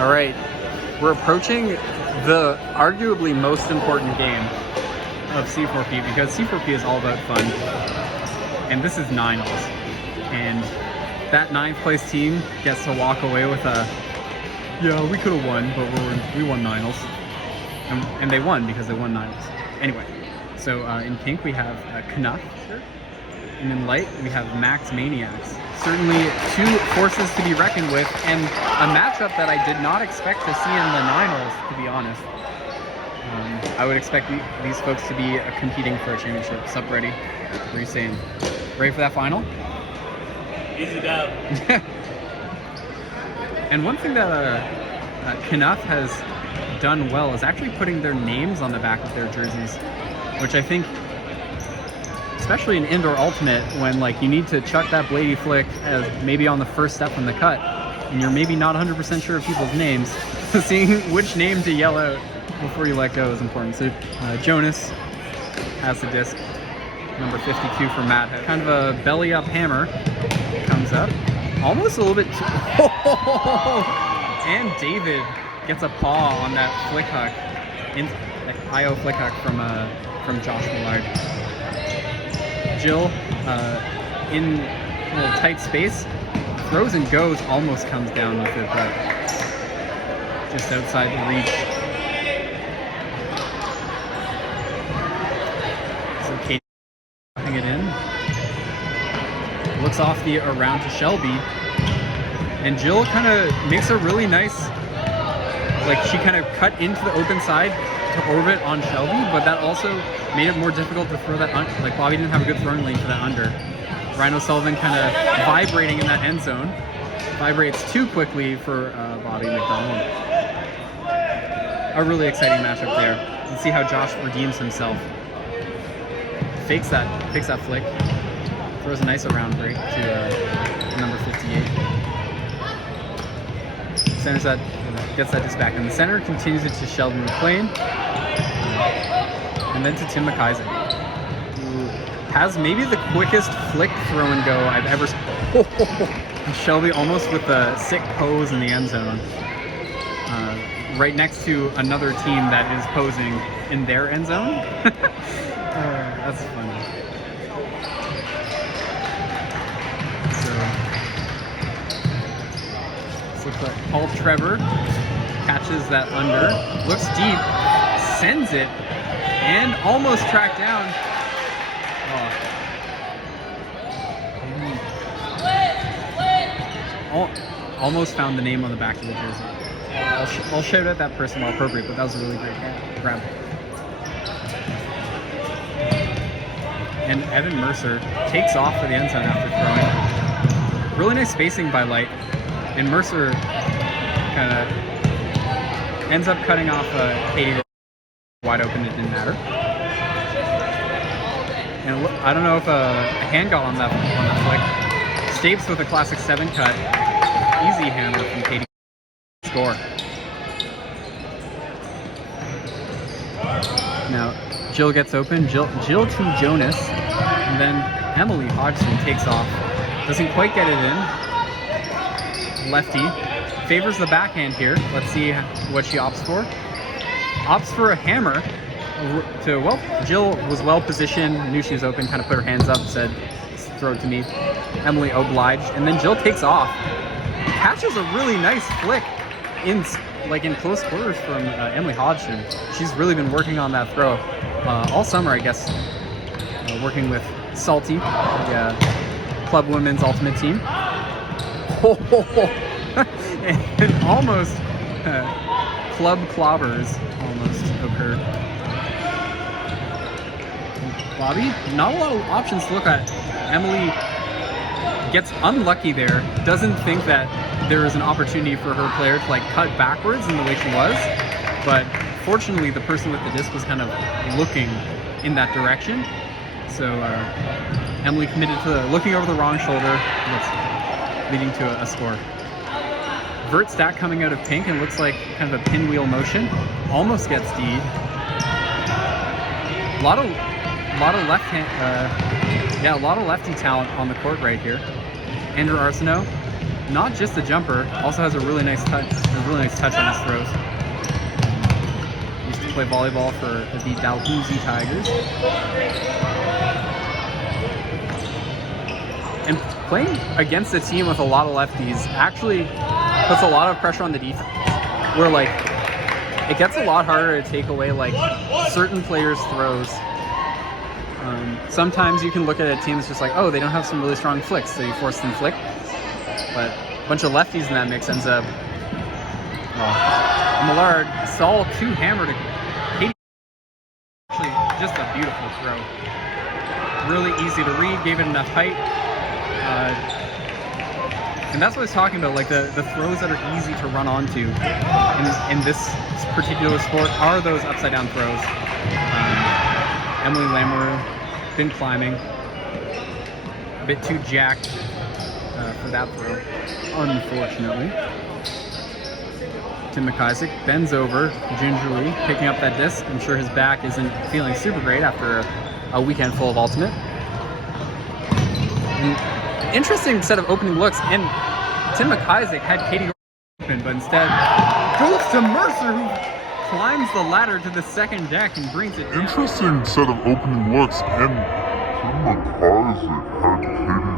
All right, we're approaching the arguably most important game of C4P because C4P is all about fun, and this is Ninals, and that 9th place team gets to walk away with a, yeah, we could have won, but we won Ninals, and they won because they won Ninals. Anyway, so in pink we have Kenough, and in light we have Max Maniacs. Certainly two forces to be reckoned with, and a matchup that I did not expect to see in the Ninals, to be honest. I would expect these folks to be competing for a championship. Sup, ready? What are you saying? Ready for that final? Easy dub. And one thing that Kenough has done well is actually putting their names on the back of their jerseys, which I think, especially in indoor ultimate, when like you need to chuck that bladey flick as maybe on the first step from the cut, and you're maybe not 100% sure of people's names, seeing which name to yell out before you let go is important. So Jonas has the disc, number 52 for Matt. Kind of a belly up hammer comes up, almost a little bit too and David gets a paw on that flick hook, IO flick hook from Josh Millard. Jill, in a little tight space, throws and goes, almost comes down with it, but just outside the reach. So Katie putting it in. Looks off the around to Shelby. And Jill kind of makes a really nice, like she kind of cut into the open side to orbit on Shelby, but that also made it more difficult to throw that, like Bobby didn't have a good throwing lane for that under. Ryan O'Sullivan kind of vibrating in that end zone. Vibrates too quickly for Bobby McDonald. A really exciting matchup there. Let's see how Josh redeems himself. Fakes that flick. Throws a nice around break to number 58. Centers that, gets that disc back in the center, continues it to Sheldon McLean, and then to Tim McIsaac, who has maybe the quickest flick throw and go I've ever seen. Shelby almost with a sick pose in the end zone, right next to another team that is posing in their end zone. That's funny. Looks like Paul Trevor catches that under, looks deep, sends it, and almost tracked down. Almost found the name on the back of the jersey. I'll shout out that person while appropriate, but that was a really great grab. And Evan Mercer takes off for the end zone after throwing. Really nice spacing by Light. And Mercer kind of ends up cutting off Katie wide open. It didn't matter. And I don't know if a hand got on that flick. Stapes with a classic 7 cut. Easy hammer from Katie. Score. Now Jill gets open. Jill to Jonas, and then Emily Hodgson takes off. Doesn't quite get it in. Lefty favors the backhand here. Let's see what she opts for. Opts for a hammer to, well, Jill was well positioned, knew she was open, kind of put her hands up, said, throw it to me. Emily obliged, and then Jill takes off. Catches a really nice flick in close quarters from Emily Hodgson. She's really been working on that throw all summer, I guess, working with Salty, the Club Women's Ultimate Team. And almost club clobbers almost occurred. Bobby, not a lot of options to look at. Emily gets unlucky there, doesn't think that there is an opportunity for her player to like cut backwards in the way she was, but fortunately the person with the disc was kind of looking in that direction. So Emily committed to looking over the wrong shoulder, leading to a score. Vert stack coming out of pink and looks like kind of a pinwheel motion. Almost gets D'd. A lot of left hand, a lot of lefty talent on the court right here. Andrew Arsenault, not just a jumper, also has a really nice touch as a really nice touch on his throws. Used to play volleyball for the Dalhousie Tigers. And playing against a team with a lot of lefties actually puts a lot of pressure on the defense. Where like, it gets a lot harder to take away like certain players' throws. Sometimes you can look at a team that's just like, oh, they don't have some really strong flicks, so you force them flick. But a bunch of lefties in that mix ends up. Millard saw two hammer to Katie. Actually, just a beautiful throw. Really easy to read, gave it enough height. And that's what I was talking about, like the throws that are easy to run onto in this particular sport are those upside down throws. Emily Lamoureux been climbing, a bit too jacked for that throw, unfortunately. Tim McIsaac bends over gingerly, picking up that disc. I'm sure his back isn't feeling super great after a weekend full of ultimate. Interesting set of opening looks, and Tim McIsaac had Katie open, but instead goes to Mercer, who climbs the ladder to the second deck and brings it down. Interesting set of opening looks, and Tim McIsaac had Katie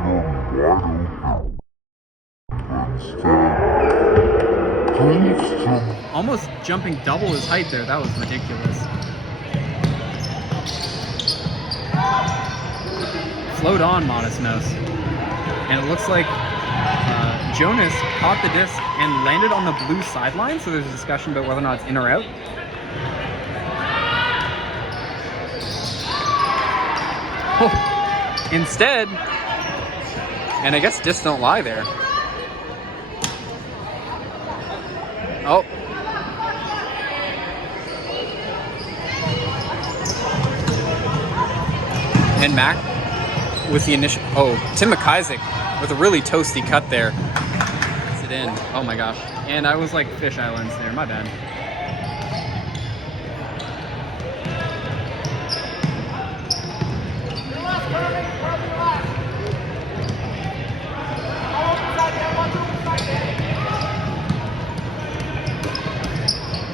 wide open, but instead goes to... Almost jumping double his height there. That was ridiculous. Float on, Modest Mouse. And it looks like Jonas caught the disc and landed on the blue sideline, so there's a discussion about whether or not it's in or out. Oh, instead, and I guess discs don't lie there. Oh. And Mac with the initial, Tim McIsaac with a really toasty cut there. Gets it in. Oh my gosh. And I was like fish islands there, my bad.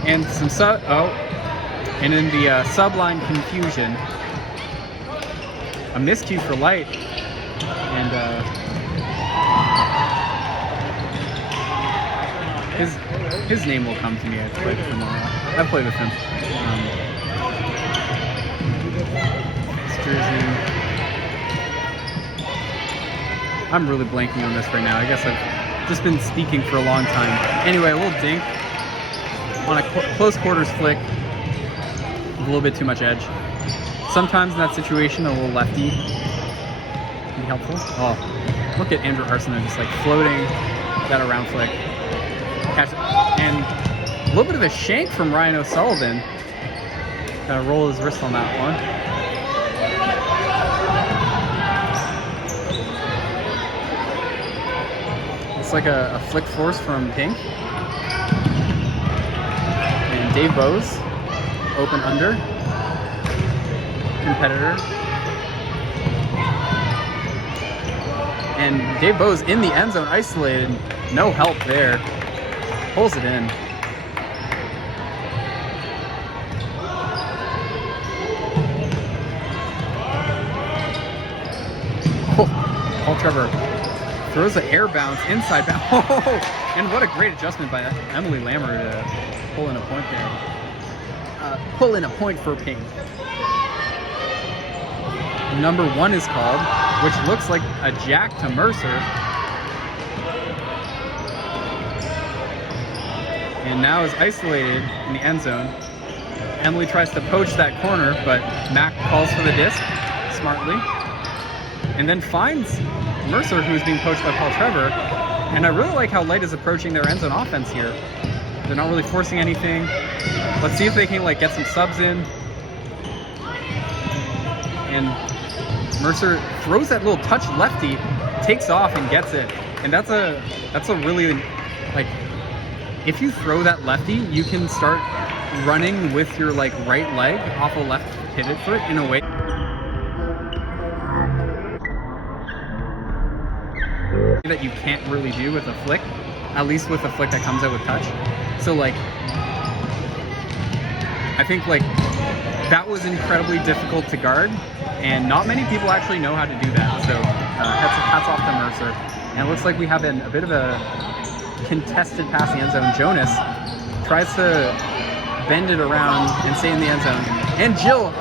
And some and in the subline confusion, a miscue for light, and his name will come to me. I've played with him. I've played with him. His jersey. I'm really blanking on this right now. I guess I've just been speaking for a long time. Anyway, a little dink on a close quarters flick with a little bit too much edge. Sometimes in that situation, a little lefty can be helpful. Oh, look at Andrew Arsenault just like floating that around flick. Catch it. And a little bit of a shank from Ryan O'Sullivan. Kind of roll his wrist on that one. It's like a flick force from Pink. And Dave Bowes, open under. Competitor. And Dave Bowes in the end zone, isolated. No help there. Pulls it in. Paul Trevor throws an air bounce inside bounce. Oh, and what a great adjustment by Emily Lamoureux to pull in a point there. Pull in a point for Pink. Number 1 is called, which looks like a jack to Mercer. And now is isolated in the end zone. Emily tries to poach that corner, but Mac calls for the disc smartly. And then finds Mercer, who is being poached by Paul Trevor. And I really like how Light is approaching their end zone offense here. They're not really forcing anything. Let's see if they can like get some subs in. And Mercer throws that little touch lefty, takes off and gets it. And that's a really, like, if you throw that lefty, you can start running with your like right leg off a left pivot foot in a way that you can't really do with a flick, at least with a flick that comes out with touch. So like, I think like that was incredibly difficult to guard, and not many people actually know how to do that. So hats off to Mercer. And it looks like we have a bit of a contested pass in the end zone. Jonas tries to bend it around and stay in the end zone. And Jill,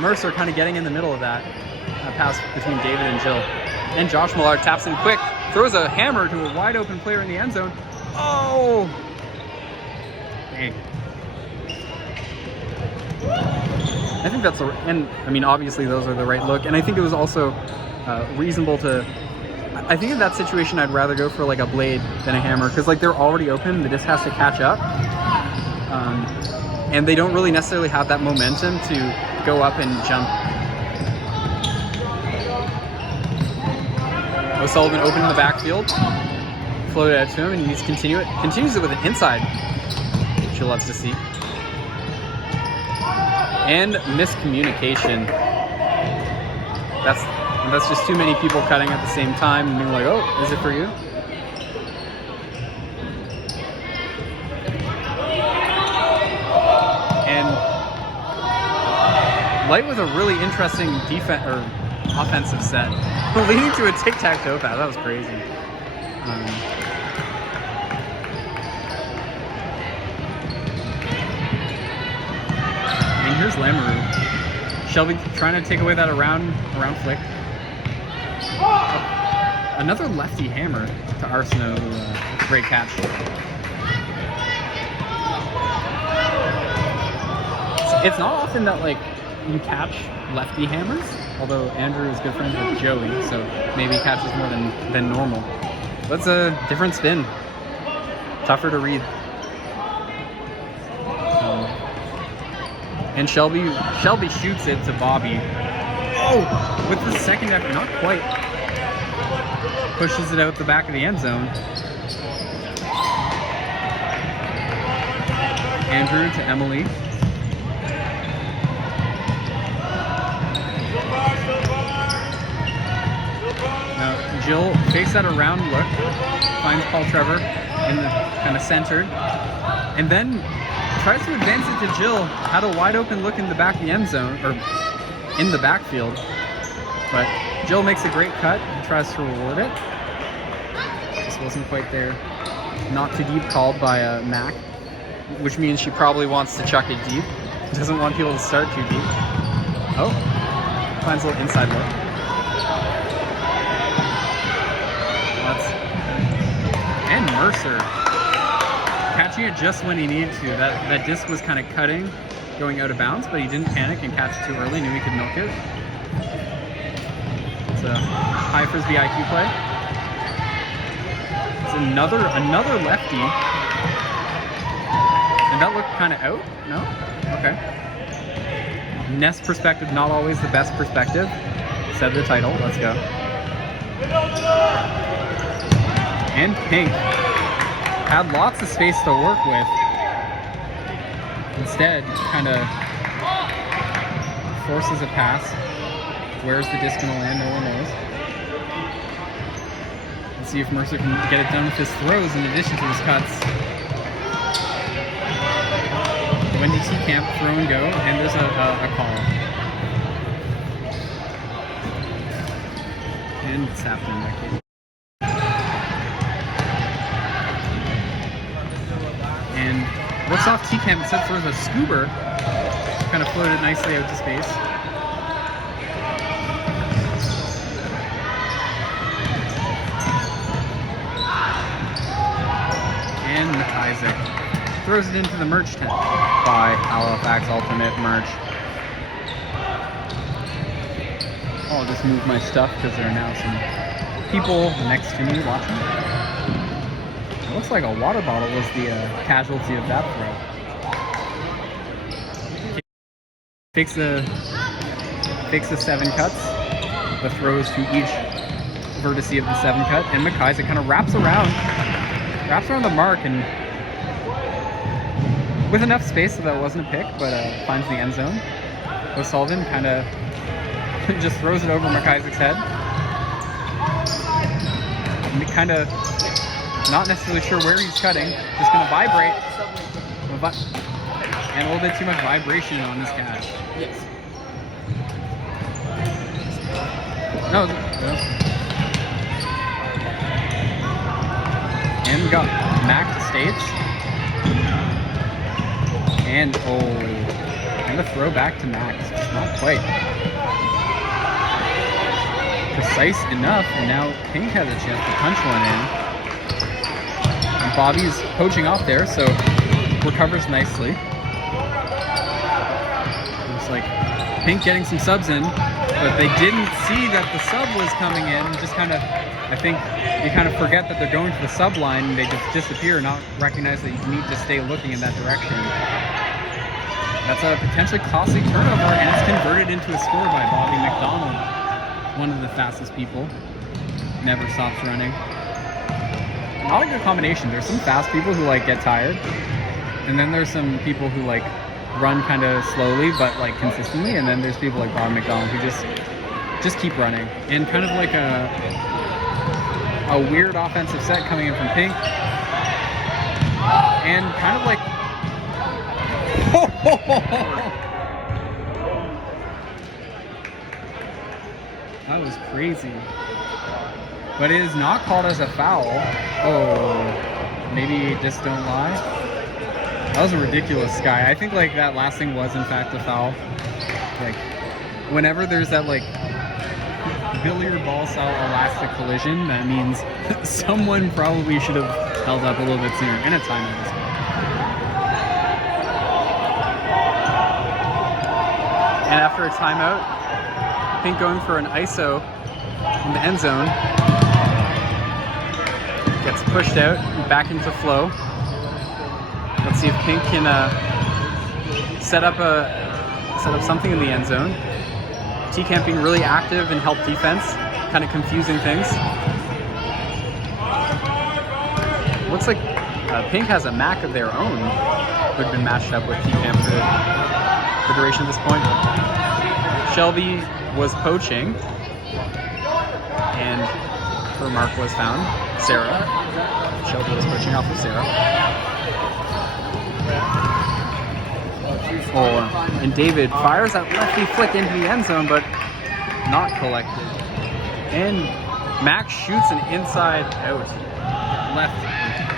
Mercer kind of getting in the middle of that pass between David and Jill. And Josh Millard taps in quick, throws a hammer to a wide open player in the end zone. Oh! Dang. I think that's and I mean, obviously those are the right look. And I think it was also reasonable to, I think in that situation, I'd rather go for like a blade than a hammer, because like they're already open, the disc has to catch up. And they don't really necessarily have that momentum to go up and jump. O'Sullivan open in the backfield, floated out to him, and he's continues it with an inside, which he loves to see. And miscommunication. That's just too many people cutting at the same time and being like, oh, is it for you? And Light with a really interesting defense or offensive set, leading to a tic-tac-toe pass. That was crazy. And here's Lamoureux. Shelby trying to take away that around flick. Another lefty hammer to Arsenault. Great catch. It's not often that like you catch lefty hammers, although Andrew is good friends with Joey, so maybe he catches more than normal. That's a different spin. Tougher to read. And Shelby shoots it to Bobby. Oh, with the second effort, not quite. Pushes it out the back of the end zone. Andrew to Emily. Now Jill takes that around look, finds Paul Trevor in the kind of centered, and then tries to advance it to Jill. Had a wide open look in the back of the end zone, or in the backfield. But Jill makes a great cut and tries to reward it. This wasn't quite there. Not too deep called by Mac, which means she probably wants to chuck it deep. Doesn't want people to start too deep. Oh, finds a little inside look. And Mercer catching it just when he needed to. That disc was kind of cutting, going out of bounds, but he didn't panic and catch it too early. Knew he could milk it. It's a high Frisbee IQ play. It's another lefty. And that looked kind of out? No? Okay. Nest perspective, not always the best perspective. Said the title. Let's go. And Pink had lots of space to work with. Instead, kind of forces a pass. Where's the disc going to land? No one knows. Let's see if Mercer can get it done with his throws in addition to his cuts. Wendy T. Camp, throw and go, and there's a call. And it's happening in that case. And looks off T. Camp, instead throws a scuba. Kind of floated nicely out to space. And Isaac throws it into the merch tent by Halifax Alternate Merch. I'll just move my stuff because there are now some people next to me watching. It looks like a water bottle was the casualty of that throw. Takes the 7 cuts, the throws to each vertice of the 7 cut, and McIsaac kind of wraps around the mark, and with enough space so that it wasn't a pick, but finds the end zone. O'Sullivan kind of just throws it over McIsaac's head. And it kind of Not necessarily sure where he's cutting. Just gonna vibrate. And a little bit too much vibration on this catch. Yes. No. And we got Mac to stage. And and a throw back to Mac. Just not quite precise enough. And now Pink has a chance to punch one in. And Bobby's poaching off there, so recovers nicely. Looks like Pink getting some subs in, but they didn't see that the sub was coming in. Just kind of, I think you kind of forget that they're going to the sub line and they just disappear, not recognize that you need to stay looking in that direction. That's a potentially costly turnover, and it's converted into a score by Bobby McDonald, one of the fastest people. Never stops running. Not a good combination. There's some fast people who like get tired, and then there's some people who like run kind of slowly but like consistently, and then there's people like Bobby McDonald who just keep running. And kind of like a weird offensive set coming in from Pink, and kind of like that was crazy, but it is not called as a foul. Oh, maybe just don't lie. That was a ridiculous sky. I think like that last thing was in fact a foul. Like whenever there's that like billiard ball style elastic collision, that means someone probably should have held up a little bit sooner, and a timeout as well. And after a timeout, Pink going for an ISO in the end zone. Gets pushed out and back into flow. Let's see if Pink can set up something in the end zone. T-Camp being really active and help defense, kind of confusing things. Looks like Pink has a Mac of their own who had been matched up with T-Camp for duration at this point. Shelby was poaching, and her mark was found. Sarah. Shelby was poaching off of Sarah. And David fires that lefty flick into the end zone, but not collected. And Max shoots an inside out. Left.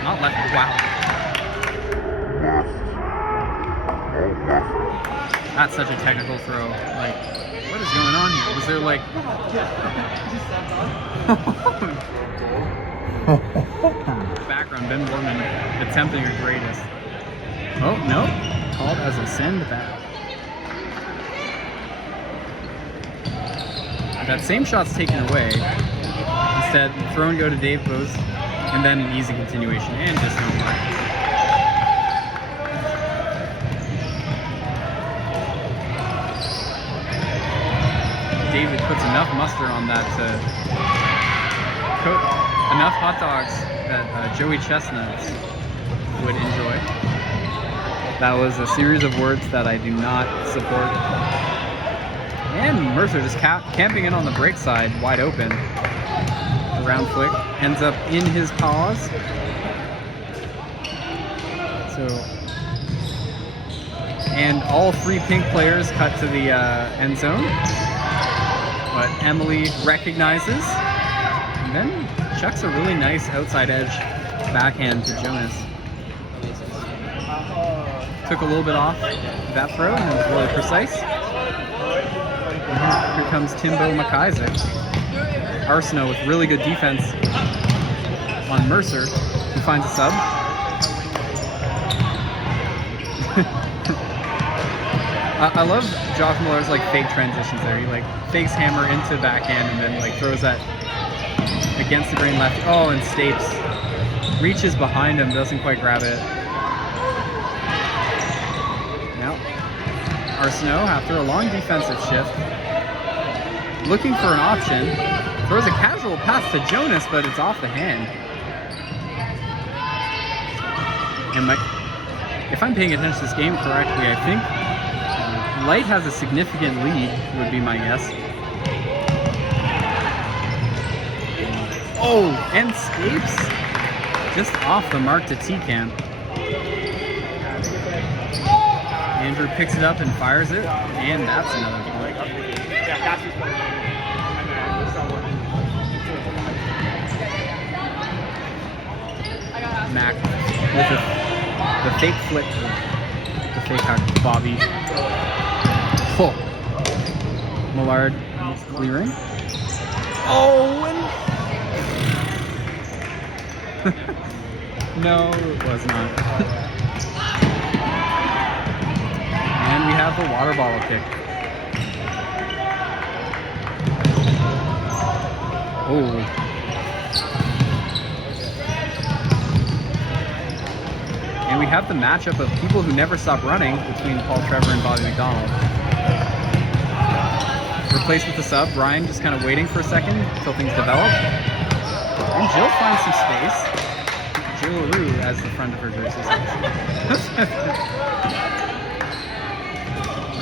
Not left. Wow. That's such a technical throw. Like, what is going on here? Was there like... Background, Ben Borman attempting her greatest. Oh, no. Called as a send back. That same shot's taken away. Instead, throw and go to Dave Bose, and then an easy continuation, and just no mark. David puts enough mustard on that to coat enough hot dogs that Joey Chestnuts would enjoy. That was a series of words that I do not support. And Mercer just camping in on the break side, wide open. The round flick ends up in his paws. So, and all three Pink players cut to the end zone. But Emily recognizes, and then chucks a really nice outside edge backhand to Jonas. Took a little bit off that throw, and it was really precise. And here comes Timbo McIsaac. Arsenault with really good defense on Mercer, who finds a sub. I love Josh Miller's like fake transitions there. He like fakes hammer into backhand and then like throws that against the grain left. Oh, and Stapes reaches behind him, doesn't quite grab it. Now, Arsenault, after a long defensive shift, looking for an option, throws a casual pass to Jonas, but it's off the hand. And if I'm paying attention to this game correctly, I think Light has a significant lead, would be my guess. Oh, and Stapes Just off the mark to T-Camp. Andrew picks it up and fires it, and that's another point. Mac with the fake flip, the fake hack, Bobby. Oh. Millard is clearing. Oh, and no, it was not. And we have the water bottle kick. Oh. And we have the matchup of people who never stop running between Paul Trevor and Bobby McDonald. Replaced with the sub, Ryan just kind of waiting for a second until things develop. And Jill finds some space. Jill LaRue, as the front of her jersey says.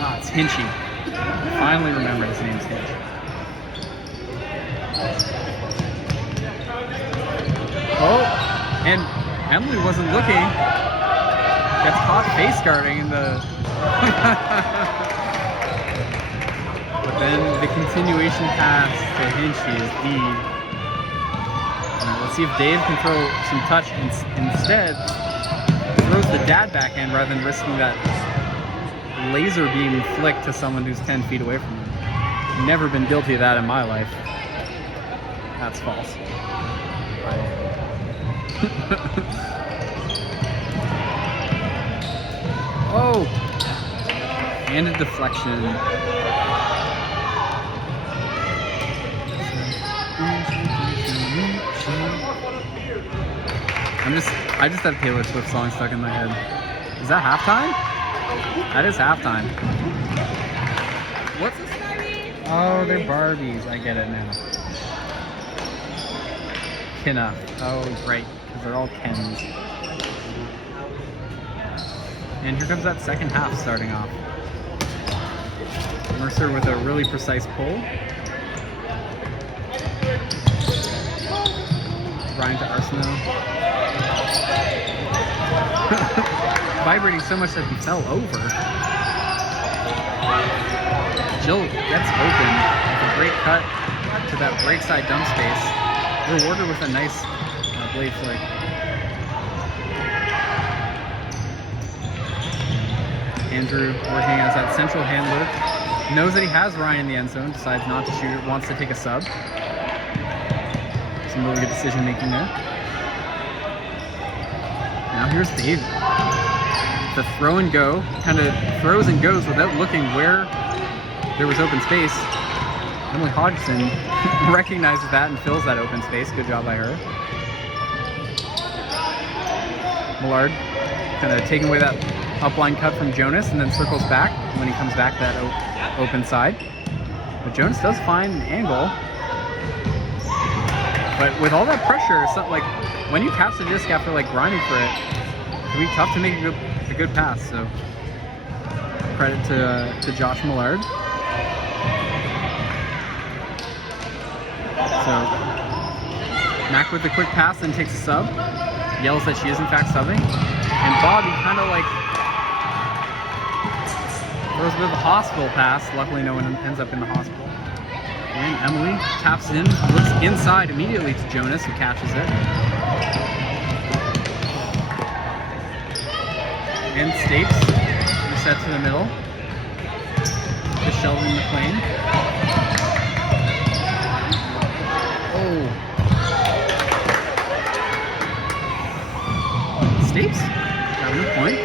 Ah, it's Hinchy. Finally remembered his name's Hinch. Oh, and Emily wasn't looking. Gets caught face guarding in the... But then the continuation pass to Hinchy is Eve. Let's see if Dave can throw some touch instead. Throws the dad backhand rather than risking that laser beam flick to someone who's 10 feet away from him. Never been guilty of that in my life. That's false. Oh! And a deflection. I just have Taylor Swift song stuck in my head. Is that halftime? That is halftime. What's this? Oh, they're Barbies. I get it now. Kenough. Oh, right. Because they're all Kens. And here comes that second half starting off. Mercer with a really precise pull. Ryan to Arsenault. Vibrating so much that he fell over. Jill gets open with a great cut to that break side dump space. Rewarded with a nice blade flick. Andrew working as that central handler. Knows that he has Ryan in the end zone, decides not to shoot, wants to take a sub. Some really good decision making there. Now here's Dave. The throw and go, kind of throws and goes without looking where there was open space. Emily Hodgson recognizes that and fills that open space. Good job by her. Millard kind of taking away that upline cut from Jonas and then circles back when he comes back that open side. But Jonas does find an angle. But with all that pressure, it's not like when you catch the disc after like grinding for it, it can be tough to make a good pass. So credit to Josh Millard. So Mac with the quick pass, then takes a sub, yells that she is in fact subbing, and Bobby kind of like throws a bit of a hospital pass. Luckily no one ends up in the hospital. And Emily taps in, looks inside immediately to Jonas, who catches it. And Stapes, reset to the middle. To Sheldon McLean. Oh. Stapes, got a good point.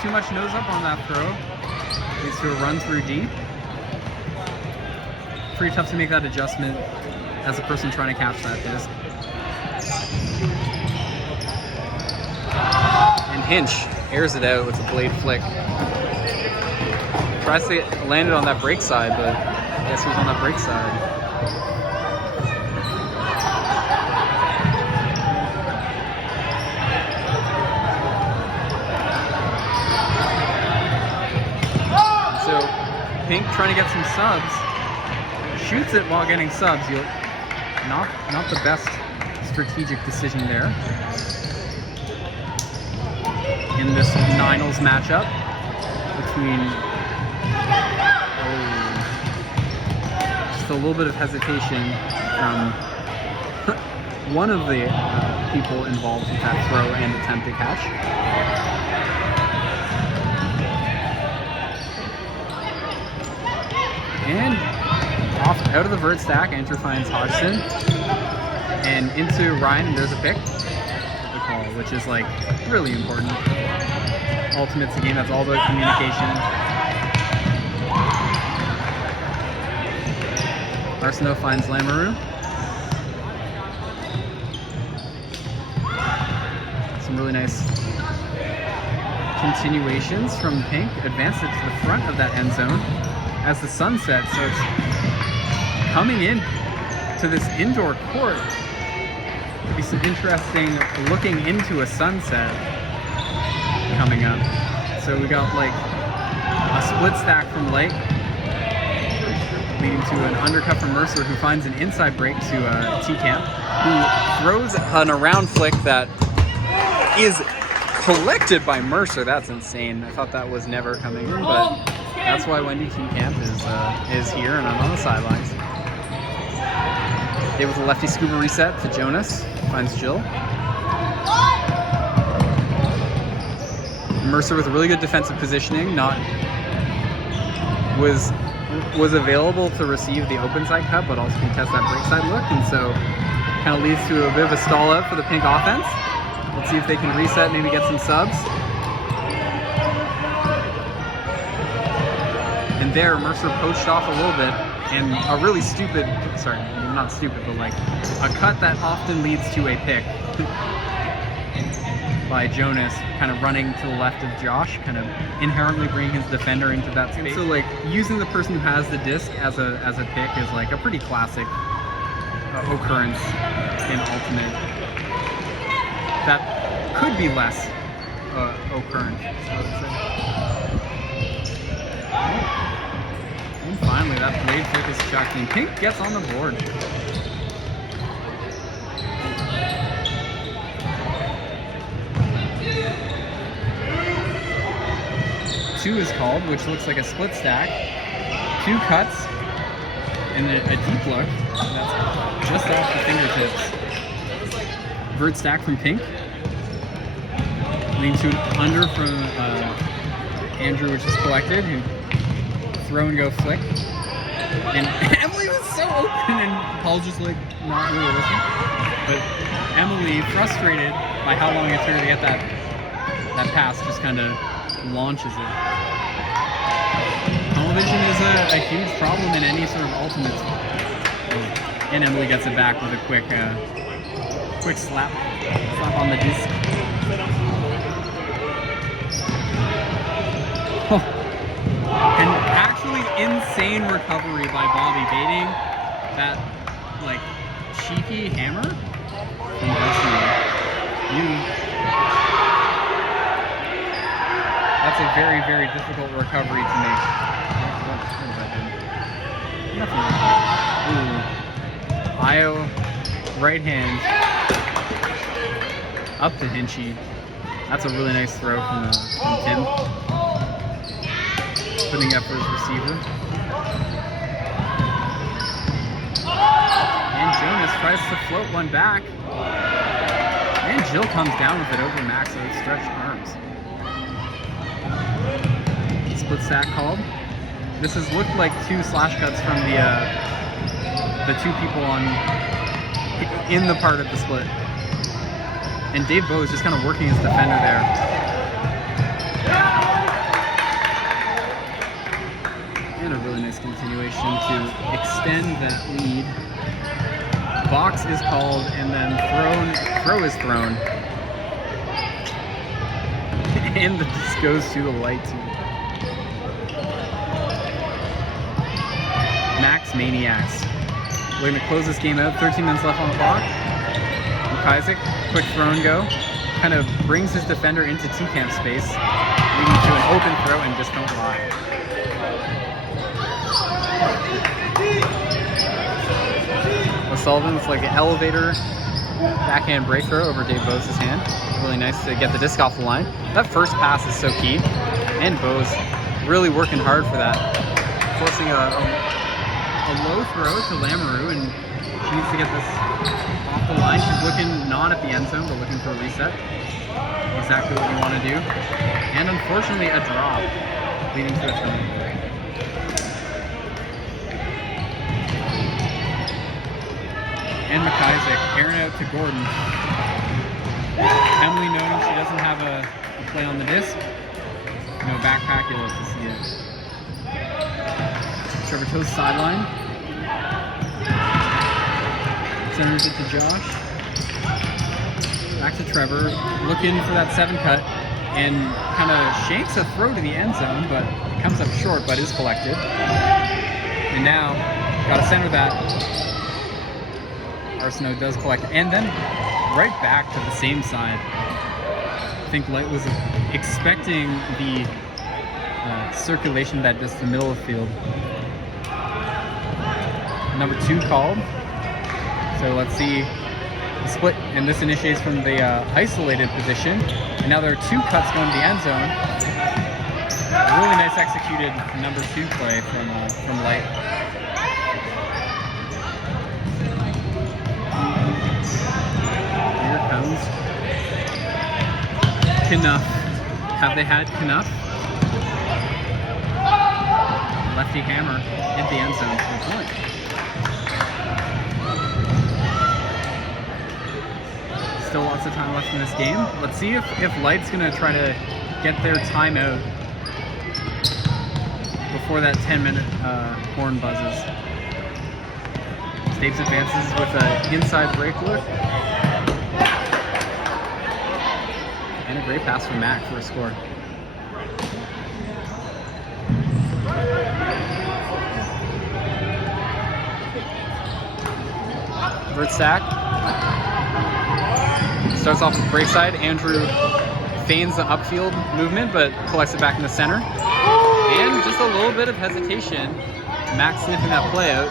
Too much nose up on that throw. Leads to a run through deep. Pretty tough to make that adjustment as a person trying to catch that disc. And Hinch airs it out with a blade flick. Tries to land it on that break side, but I guess he was on that break side. Pink trying to get some subs. Shoots it while getting subs. Not the best strategic decision there in this Ninals matchup between just a little bit of hesitation from one of the people involved with that throw and attempt to catch. And out of the vert stack, Andrew finds Hodgson and into Ryan, and there's a pick. The call, which is like really important. Ultimate's a game that's all about communication. Arsenault finds Lamoureux. Some really nice continuations from Pink. Advanced it to the front of that end zone as the sun sets, so it's coming in to this indoor court. Could be some interesting looking into a sunset coming up. So we got like a split stack from Light, leading to an undercut from Mercer, who finds an inside break to T-Camp, who throws an around flick that is collected by Mercer. That's insane. I thought that was never coming in, but that's why Wendy T-Camp is here, and I'm on the sidelines. It was a lefty scuba reset to Jonas. Finds Jill. Mercer with really good defensive positioning, was available to receive the open side cut, but also contest that break side look, and so kind of leads to a bit of a stall out for the Pink offense. Let's see if they can reset, maybe get some subs. And there, Mercer poached off a little bit, and a really stupid, sorry, not stupid, but like a cut that often leads to a pick by Jonas, kind of running to the left of Josh, kind of inherently bringing his defender into that space. And so like using the person who has the disc as a pick is like a pretty classic occurrence in Ultimate. That could be less occurrent, I would say. And finally, that blade flick is chucked, and Pink gets on the board. Two is called, which looks like a split stack. 2 cuts and a deep look. That's just off the fingertips. Vert stack from Pink. Leading to an under from Andrew, which is collected. Who throw and go flick. And Emily was so open, and Paul's just like not really listening. But Emily, frustrated by how long it took her to get that pass, just kind of launches it. Television is a huge problem in any sort of Ultimate. And Emily gets it back with a quick slap on the disc. And actually insane recovery by Bobby, baiting that like cheeky hammer from Arsenault. That's a very, very difficult recovery to make. What is that doing? Nothing. Ooh. Io, right hand, up to Hinchy. That's a really nice throw from Tim. Putting up for his receiver. And Jonas tries to float one back. And Jill comes down with it over Max with stretched arms. Split stack called. This has looked like 2 slash cuts from the 2 people in the part of the split. And Dave Bowe is just kind of working his defender there. And a really nice continuation to extend that lead. Box is called, and then throw is thrown. And the disc goes to the Light team. Max Maniacs. We're going to close this game out. 13 minutes left on the clock. Isaac, quick throw and go. Kind of brings his defender into T-Camp space, leading to an open throw, and just don't lie. O'Sullivan with like an elevator backhand break throw over Dave Bowe's hand. Really nice to get the disc off the line. That first pass is so key. And Bowe's really working hard for that. Forcing a low throw to Lamoureux, and she needs to get this off the line. She's looking not at the end zone, but looking for a reset. Exactly what you want to do. And unfortunately a drop, leading to a turnover. And McIsaac, airing out to Gordon. Emily noting she doesn't have a play on the disc. No backpack, you'll love to see it. Trevor Toe's sideline. Centers it to Josh. Back to Trevor, looking for that 7 cut, and kind of shanks a throw to the end zone, but it comes up short, but is collected. And now, gotta center that. Arsenault does collect, and then right back to the same side. I think Light was expecting the circulation that just the middle of the field. Number 2 called. So let's see the split, and this initiates from the isolated position. And now there are 2 cuts going to the end zone. Really nice executed number 2 play from Light. Here comes Kenough. Have they had Kenough? Lefty hammer in the end zone for a point. Still lots of time left in this game. Let's see if Light's going to try to get their timeout before that 10-minute horn buzzes. Staves advances with an inside break look. And a great pass from Mac for a score. Vert sack. Starts off with break side. Andrew feigns the upfield movement, but collects it back in the center. And just a little bit of hesitation. Mac sniffing that play out.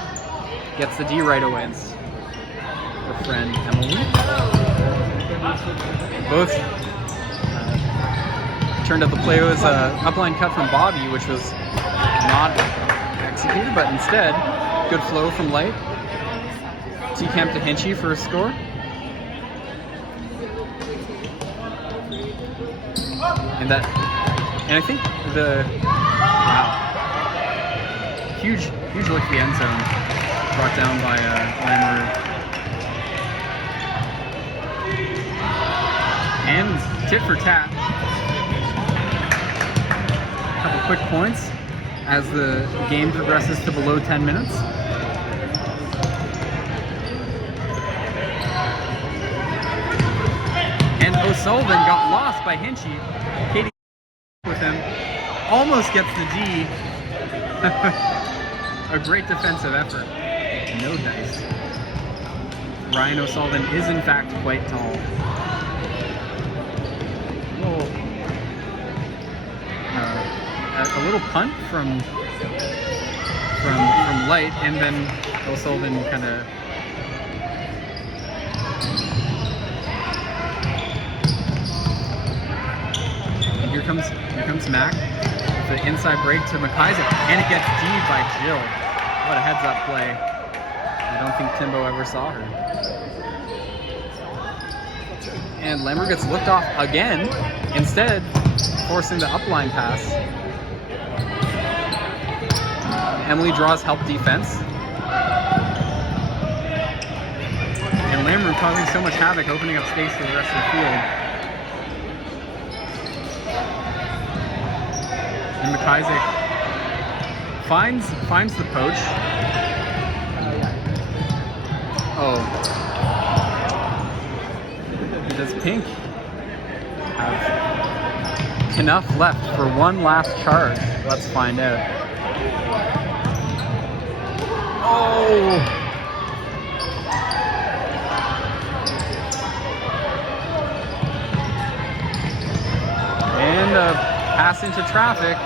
Gets the D right away. It's her friend Emily. Both turned out the play was an upline cut from Bobby, which was not executed, but instead, good flow from Light. T-Camp to Hinchy for a score. And I think wow, huge look at the end zone, brought down by Lamoureux. And tit for tat. A couple quick points as the game progresses to below 10 minutes. And O'Sullivan got lost by Hinchy. Katie with him, almost gets the D. A great defensive effort. No dice. Ryan O'Sullivan is in fact quite tall. A little punt from Light, and then O'Sullivan kind of Here comes Mac. The inside break to McIsaac, and it gets D'd by Jill. What a heads-up play. I don't think Timbo ever saw her. And Lamoureux gets looked off again, instead forcing the upline pass. Emily draws help defense. And Lamoureux causing so much havoc, opening up space for the rest of the field. And McIsaac finds the poach. Oh. Does Pink have Kenough left for one last charge? Let's find out. Oh! And a pass into traffic.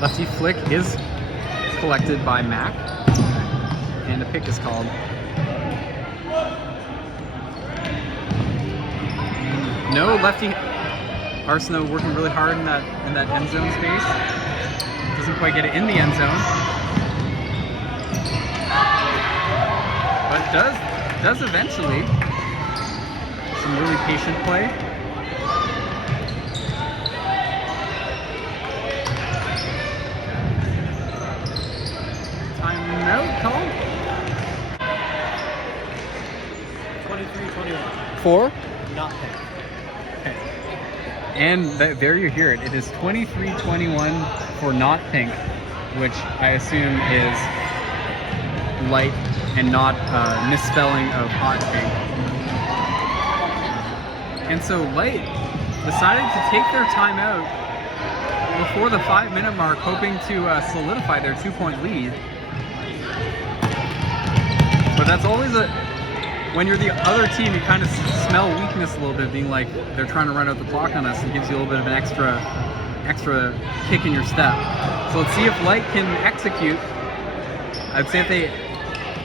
Lefty flick is collected by Mac, and a pick is called. No, lefty Arsenault working really hard in that end zone space. Doesn't quite get it in the end zone, but does eventually. Some really patient play. Timeout call. 23-21. 4. Not pick. Okay. And there you hear it. It is 23-21 for not pink, which I assume is light and not misspelling of hot pink. And so light decided to take their timeout before the 5-minute mark, hoping to solidify their 2-point lead. But that's always when you're the other team, you kind of smell weakness a little bit, being like they're trying to run out the clock on us. It gives you a little bit of an extra kick in your step. So let's see if Light can execute. I'd say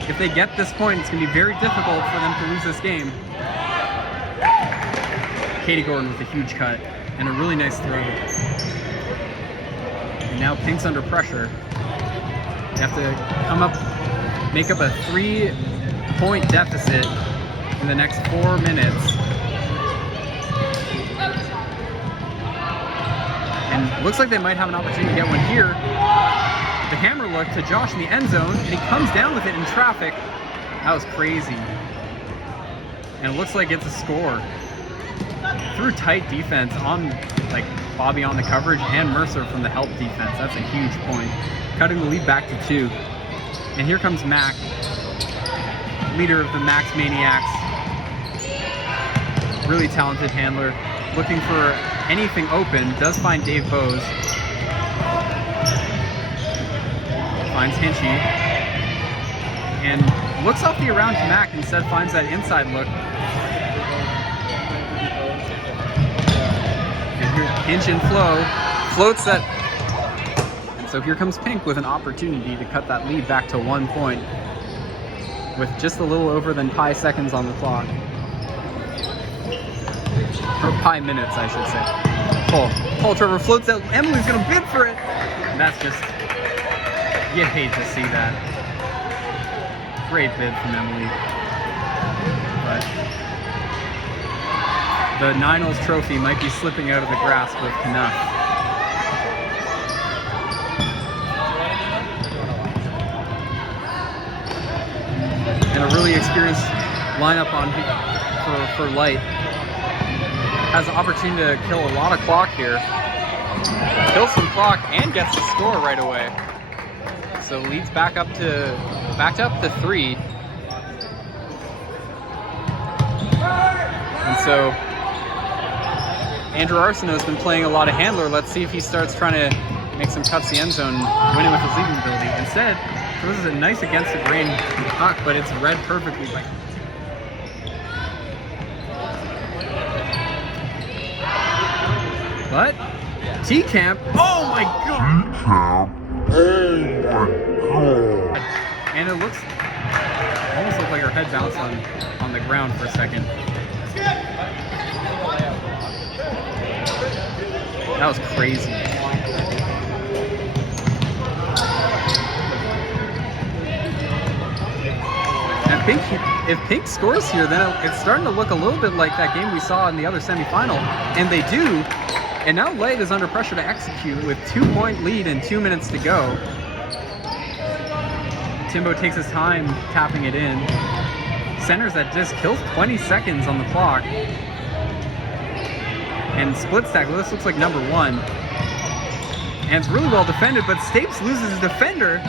if they get this point, it's going to be very difficult for them to lose this game. Katie Gordon with a huge cut and a really nice throw. And now Pink's under pressure. They have to make up a 3-point deficit in the next 4 minutes. And looks like they might have an opportunity to get one here. The hammer look to Josh in the end zone, and he comes down with it in traffic. That was crazy. And it looks like it's a score. Through tight defense on like Bobby on the coverage and Mercer from the help defense. That's a huge point. Cutting the lead back to 2. And here comes Mac, leader of the Max Maniacs. Really talented handler. Looking for anything open. Does find Dave Bose. Finds Hinchy. And looks off the around to Mac, instead finds that inside look. Hinch and flow, floats that, and so here comes Pink with an opportunity to cut that lead back to 1 point with just a little over than pi seconds on the clock. Or pi minutes, I should say. Paul Trevor floats that, Emily's gonna bid for it! And that's just, you hate to see that. Great bid from Emily. But the Ninals trophy might be slipping out of the grasp of Kenough. And a really experienced lineup for Light. Has the opportunity to kill a lot of clock here. Kills some clock and gets the score right away. So leads back up to 3. And so Andrew Arsenault has been playing a lot of handler. Let's see if he starts trying to make some cuts the end zone, win it with his leading ability. Instead, throws a nice against the grain puck, but it's read perfectly by. But T-Camp, oh my god! And it almost looked like her head bounced on the ground for a second. That was crazy. And if Pink scores here, then it's starting to look a little bit like that game we saw in the other semifinal. And they do. And now Light is under pressure to execute with 2-point lead and 2 minutes to go. Timbo takes his time tapping it in. Centers that just kills 20 seconds on the clock. And split stack, well, this looks like number 1. And it's really well defended, but Stapes loses his defender.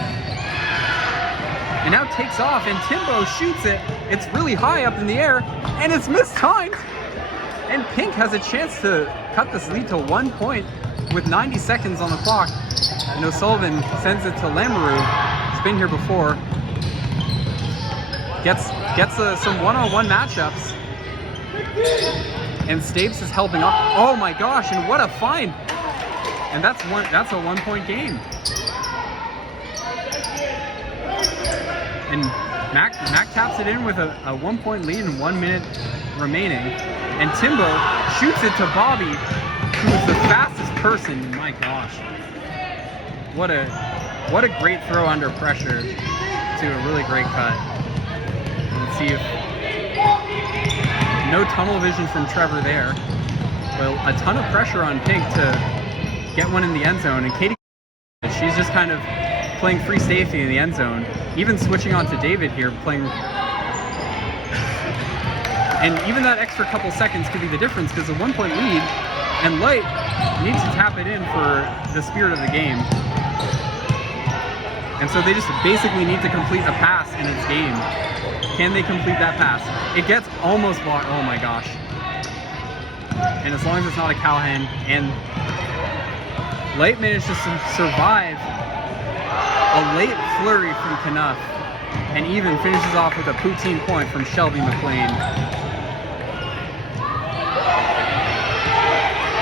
And now takes off, and Timbo shoots it. It's really high up in the air, and it's mistimed. And Pink has a chance to cut this lead to 1 point with 90 seconds on the clock. And O'Sullivan sends it to Lamoureux. He's been here before. Gets some one-on-one matchups. And Stapes is helping off. Oh my gosh, and what a find. And that's a 1-point game. And Mac taps it in with a 1-point lead and 1 minute remaining. And Timbo shoots it to Bobby, who's the fastest person. My gosh. What a great throw under pressure to a really great cut. Let's see if no tunnel vision from Trevor there. Well, a ton of pressure on Pink to get one in the end zone, and Katie, she's just kind of playing free safety in the end zone, even switching on to David here, playing. And even that extra couple seconds could be the difference, because a 1-point lead, and Light needs to tap it in for the spirit of the game. And so they just basically need to complete a pass in its game. Can they complete that pass? It gets almost blocked. Oh my gosh. And as long as it's not a Callahan, and Light managed to survive a late flurry from Kenough, and even finishes off with a poutine point from Shelby McLean.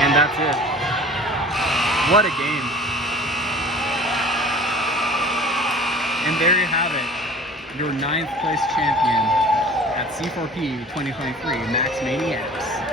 And that's it. What a game. And there you have it, your 9th place champion at C4P 2023, Max Maniacs.